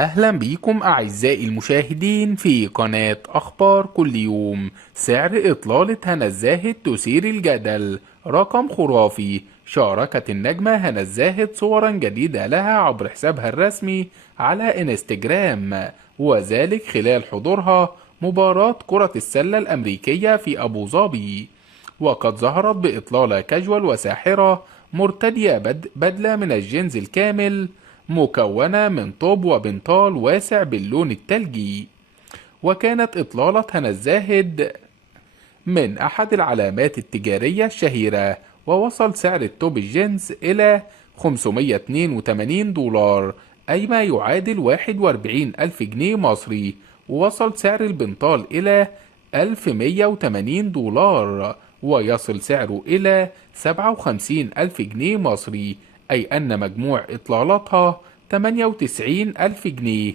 أهلا بيكم أعزائي المشاهدين في قناة أخبار كل يوم. سعر إطلالة هنا الزاهد تثير الجدل. رقم خرافي. شاركت النجمة هنا الزاهد صورا جديدة لها عبر حسابها الرسمي على إنستجرام، وذلك خلال حضورها مباراة كرة السلة الأمريكية في أبو ظبي. وقد ظهرت بإطلالة كاجوال وساحرة مرتدية بدلة من الجينز الكامل مكونة من طوب وبنطال واسع باللون الثلجي. وكانت إطلالة هنا الزاهد من أحد العلامات التجارية الشهيرة، ووصل سعر التوب الجينز إلى $582، أي ما يعادل 41 ألف جنيه مصري. ووصل سعر البنطال إلى $1180، ويصل سعره إلى 57 ألف جنيه مصري، أي أن مجموع إطلالاتها 98 ألف جنيه.